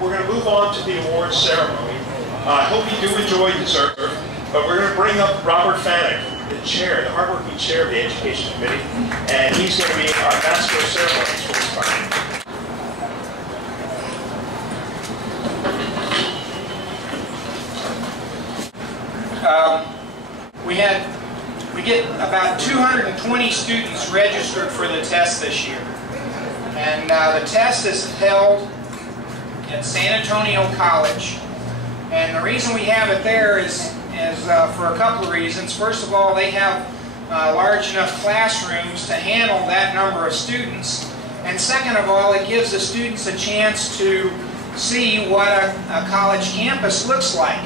we're going to move on to the awards ceremony. I hope you do enjoy dessert, but we're going to bring up Robert Fanick, the chair, the hardworking chair of the Education Committee, and he's going to be our master of ceremonies for this time. We get about 220 students registered for the test this year. And the test is held at San Antonio College. And the reason we have it there is for a couple of reasons. First of all, they have large enough classrooms to handle that number of students. And second of all, it gives the students a chance to see what a college campus looks like.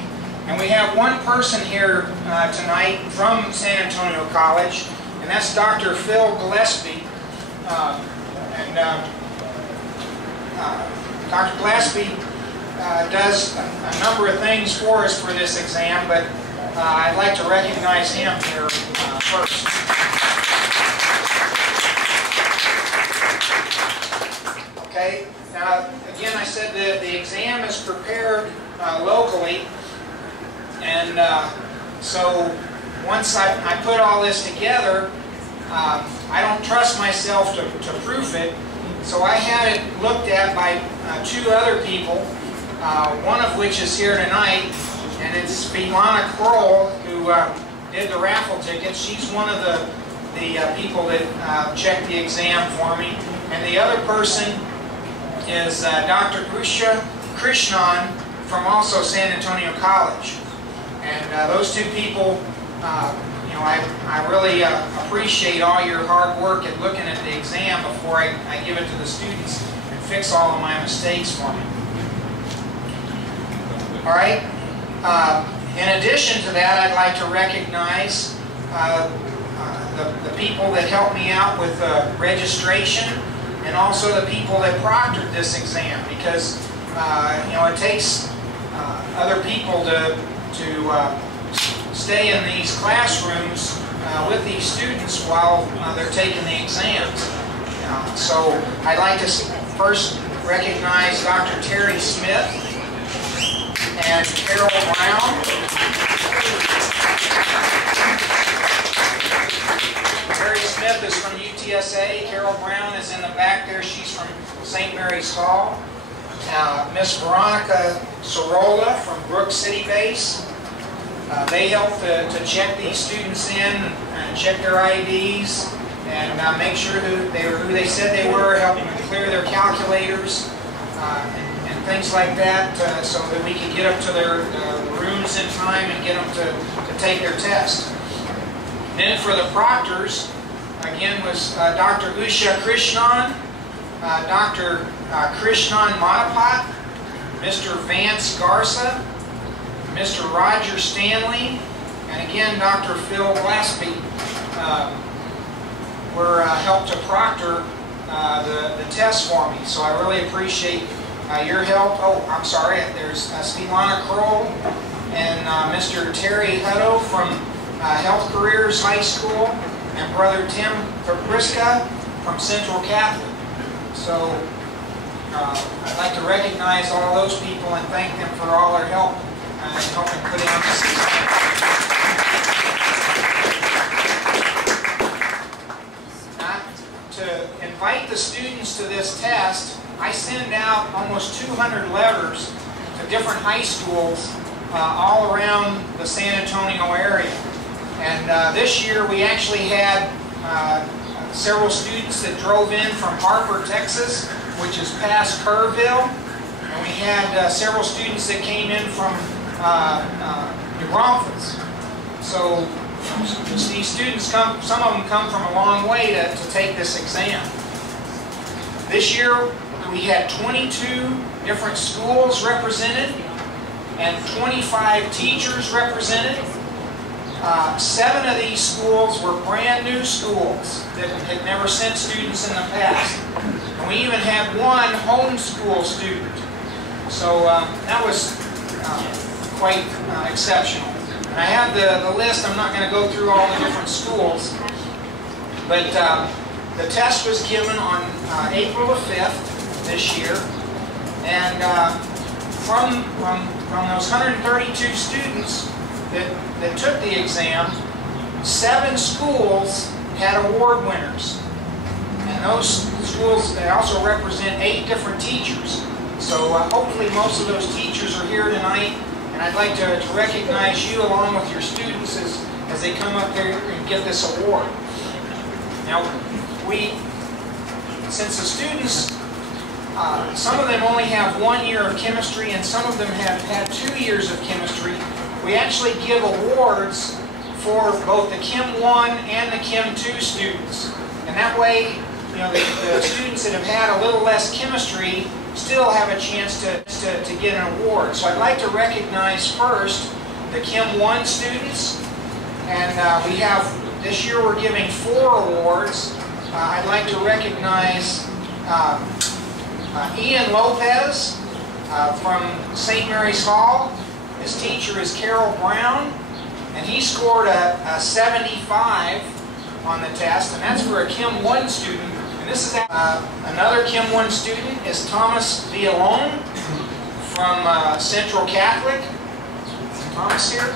And we have one person here tonight from San Antonio College, and that's Dr. Phil Gillespie. Dr. Gillespie does a number of things for us for this exam, but I'd like to recognize him here first. Okay, now again I said that the exam is prepared locally, and so once I put all this together, I don't trust myself to proof it, so I had it looked at by two other people, one of which is here tonight, and it's Ilana Kroll, who did the raffle tickets. She's one of the people that checked the exam for me, and the other person is Dr. Usha Krishnan from also San Antonio College. And those two people, you know, I really appreciate all your hard work at looking at the exam before I give it to the students and fix all of my mistakes for me. All right. In addition to that, I'd like to recognize the people that helped me out with registration, and also the people that proctored this exam, because you know, it takes other people to stay in these classrooms with these students while they're taking the exams. So I'd like to first recognize Dr. Terry Smith and Carol Brown. Terry Smith is from UTSA. Carol Brown is in the back there. She's from St. Mary's Hall. Miss Veronica Sorolla from Brook City Base. They helped to check these students in and check their IDs and make sure that they were who they said they were, helping them clear their calculators and things like that, so that we could get up to their rooms in time and get them to take their test. Then for the proctors, again, was Dr. Usha Krishnan, Dr. Krishnan Matapat, Mr. Vance Garza, Mr. Roger Stanley, and again Dr. Phil Gillespie were helped to proctor the test for me. So I really appreciate your help. Oh, I'm sorry, there's Ilana Kroll and Mr. Terry Hutto from Health Careers High School, and Brother Tim Fabriska from Central Catholic. So I'd like to recognize all those people and thank them for all their help in helping put on this exam. To invite the students to this test, I send out almost 200 letters to different high schools all around the San Antonio area. And this year we actually had several students that drove in from Harper, Texas, which is past Kerrville. And we had several students that came in from New Braunfels. So these students some of them come from a long way to take this exam. This year we had 22 different schools represented and 25 teachers represented. 7 of these schools were brand new schools that had never sent students in the past. And we even had one homeschool student. So that was quite exceptional. And I have the list. I'm not going to go through all the different schools. But the test was given on April the 5th this year. And from those 132 students that took the exam, 7 schools had award winners. And those schools, they also represent 8 different teachers. So hopefully most of those teachers are here tonight, and I'd like to recognize you along with your students as they come up there and get this award. Now, since the students, some of them only have 1 year of chemistry and some of them have had 2 years of chemistry, we actually give awards for both the Chem 1 and the Chem 2 students. And that way, you know, the students that have had a little less chemistry still have a chance to get an award. So I'd like to recognize first the Chem 1 students. And we have, this year we're giving 4 awards. I'd like to recognize Ian Lopez from St. Mary's Hall. His teacher is Carol Brown, and he scored a 75 on the test, and that's for a Chem 1 student. And this is another Chem 1 student is Thomas Villon from Central Catholic. Thomas here.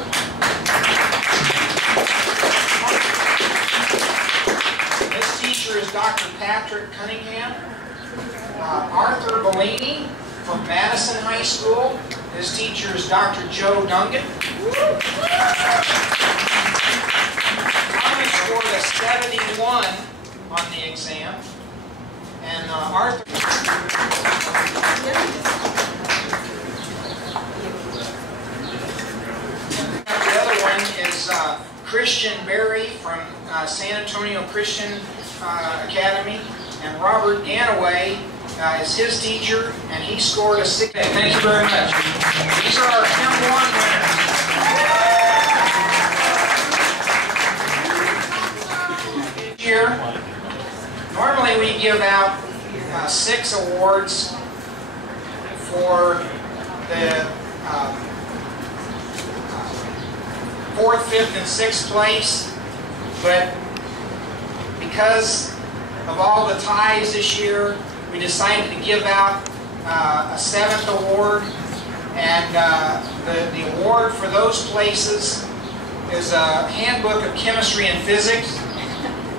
This teacher is Dr. Patrick Cunningham. Arthur Bellini from Madison High School. His teacher is Dr. Joe Duncan. Thomas scored a 71 on the exam. And Arthur... The other one is Christian Berry from San Antonio Christian Academy. And Robert Ganaway is his teacher, and he scored a 6. Thank you very much. These are our Chem 1 winners. Here, normally we give out 6 awards for the 4th, 5th, and 6th place, but because of all the ties this year, we decided to give out a 7th award, and the award for those places is a handbook of chemistry and physics.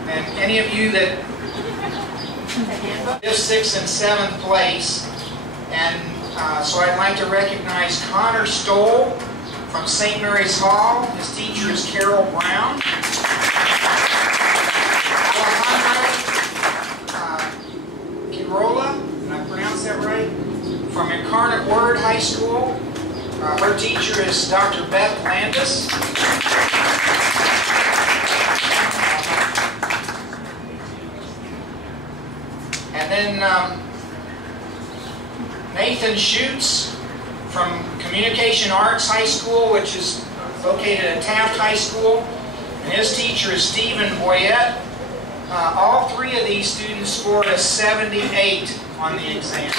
And any of you that 5th, 6th, and 7th place, and so I'd like to recognize Connor Stoll from St. Mary's Hall. His teacher is Carol Brown. Rolla, did I pronounce that right? From Incarnate Word High School. Her teacher is Dr. Beth Landis. And then Nathan Schutz from Communication Arts High School, which is located at Taft High School. And his teacher is Stephen Boyette. All 3 of these students scored a 78 on the exam.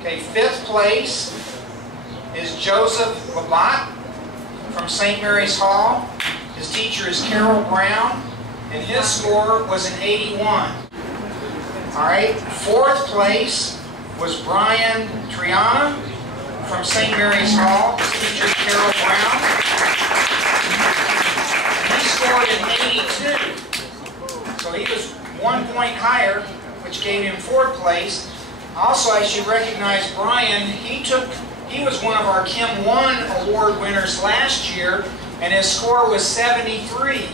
Okay, 5th place is Joseph Labatt from St. Mary's Hall. His teacher is Carol Brown, and his score was an 81. All right, 4th place was Brian Triana from St. Mary's Hall. His teacher is Carol Brown. And he scored an 82. So he was 1 point higher, which gave him 4th place. Also, I should recognize Brian. He was one of our Chem 1 award winners last year, and his score was 73.